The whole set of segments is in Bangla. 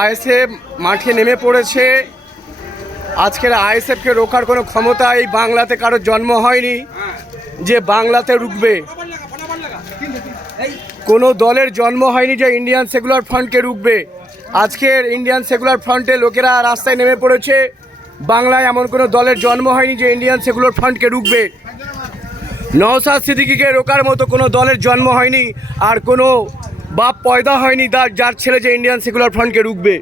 আইএসএফ মাঠে নেমে পড়েছে আজকের আইএসএফকে রোখার কোনো ক্ষমতা এই বাংলাতে কারো জন্ম হয়নি যে বাংলাতে রুখবে কোনো দলের জন্ম হয়নি যে ইন্ডিয়ান সেকুলার ফ্রন্টকে রুখবে আজকের ইন্ডিয়ান সেকুলার ফ্রন্টে লোকেরা রাস্তায় নেমে পড়েছে বাংলায় এমন কোনো দলের জন্ম হয়নি যে ইন্ডিয়ান সেকুলার ফ্রন্টকে রুখবে নওসাদ সিদ্দিকিকে রোকার মতো কোনো দলের জন্ম হয়নি আর কোনো বাপ পয়দা হয়নি যার ছেলে যে ইন্ডিয়ান সেকুলার ফ্রন্টকে রুখবে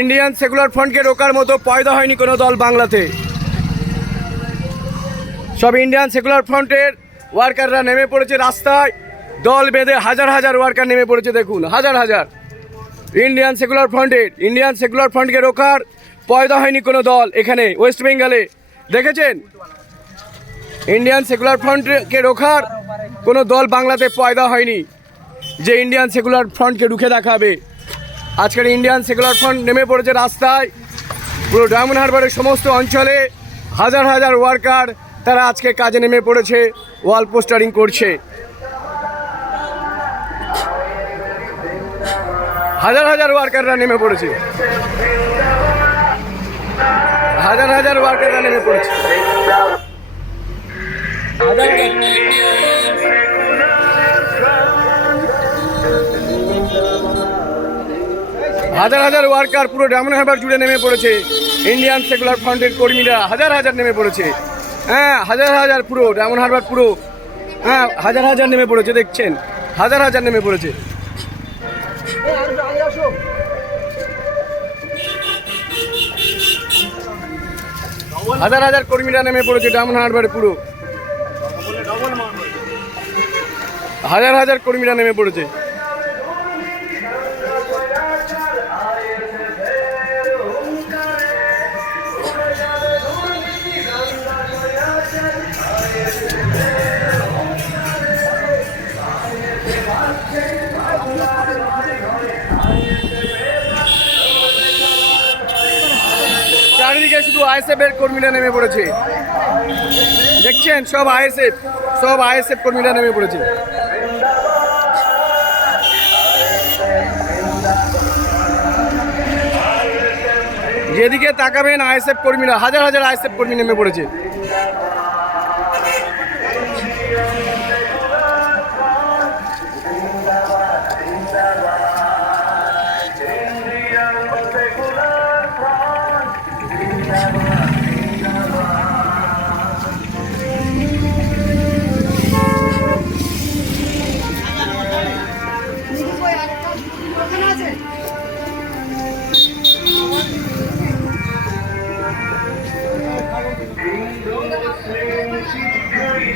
ইন্ডিয়ান সেকুলার ফ্রন্টকে রোকার মতো পয়দা হয়নি কোনো দল বাংলাতে সব ইন্ডিয়ান সেকুলার ফ্রন্টের ওয়ার্কাররা নেমে পড়েছে রাস্তায় দল বেঁধে হাজার হাজার ওয়ার্কার নেমে পড়েছে দেখুন হাজার হাজার ইন্ডিয়ান সেকুলার ফ্রন্টের ইন্ডিয়ান সেকুলার ফ্রন্টকে রোকার পয়দা হয়নি কোনো দল এখানে ওয়েস্ট বেঙ্গলে দেখেছেন ইন্ডিয়ান সেকুলার ফ্রন্টকে রোখার কোনো দল বাংলাতে পয়দা হয়নি যে ইন্ডিয়ান সেকুলার ফ্রন্টকে রুখে দেখাবে আজকের ইন্ডিয়ান সেকুলার ফ্রন্ট নেমে পড়েছে রাস্তায় পুরো ডায়মন্ড হারবারের সমস্ত অঞ্চলে হাজার হাজার ওয়ার্কার তারা আজকে কাজে নেমে পড়েছে ওয়াল পোস্টারিং করছে হাজার হাজার ওয়ার্কাররা নেমে পড়েছে হাজার হাজার ওয়ার্কাররা নেমে পড়েছে হাজার হাজার ওয়ার্কার পুরো ডায়মন্ড হারবার জুড়ে নেমে পড়েছে ইন্ডিয়ান সেকুলার ফ্রন্টের কর্মীরা হাজার হাজার নেমে পড়েছে হ্যাঁ হাজার হাজার পুরো ডায়মন্ড হারবার পুরো হ্যাঁ হাজার হাজার নেমে পড়েছে দেখছেন হাজার হাজার নেমে পড়েছে হাজার হাজার কর্মীরা নেমে পড়েছে ডায়মন্ড হারবারে পুরো হাজার হাজার কর্মীরা নেমে পড়েছে কিন্তু আইএসএফের কর্মীরা নেমে পড়েছে দেখছেন সব আইএসএফ সব আইএসএফ কর্মীরা নেমে পড়েছে যেদিকে তাকাবেন আইএসএফ কর্মীরা হাজার হাজার আইএসএফ কর্মী নেমে পড়েছে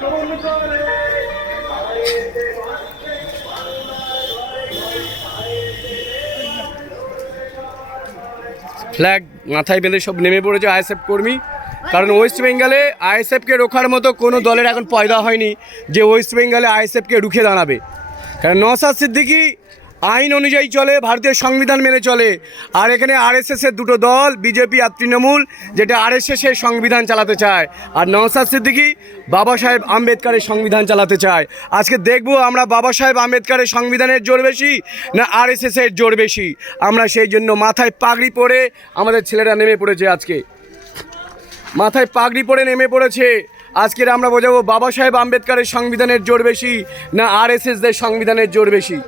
ফ্ল্যাগ মাথায় বেঁধে সব নেমে পড়েছে আইএসএফ কর্মী কারণ ওয়েস্ট বেঙ্গলে আইএসএফকে রোখার মতো কোনো দলের এখন পয়দা হয়নি যে ওয়েস্ট বেঙ্গলে আইএসএফকে রুখে দাঁড়াবে কারণ নসাদ সিদ্দিকি আইন অনুযায়ী চলে ভারতীয় সংবিধান মেনে চলে আর এখানে আরএসএসের দুটো দল বিজেপি আর তৃণমূল যেটা আরএসএসের সংবিধান চালাতে চায় আর নওসাদ সিদ্দিকি বাবা সাহেব আম্বেদকারের সংবিধান চালাতে চায় আজকে দেখব আমরা বাবা সাহেব আম্বেদকারের সংবিধানের জোর বেশি না আরএসএসের জোর বেশি আমরা সেই জন্য মাথায় পাগড়ি পরে আমাদের ছেলেরা নেমে পড়েছে আজকে মাথায় পাগড়ি পরে নেমে পড়েছে আজকের আমরা বোঝাবো বাবা সাহেব আম্বেদকারের সংবিধানের জোর বেশি না আরএসএসদের সংবিধানের জোর বেশি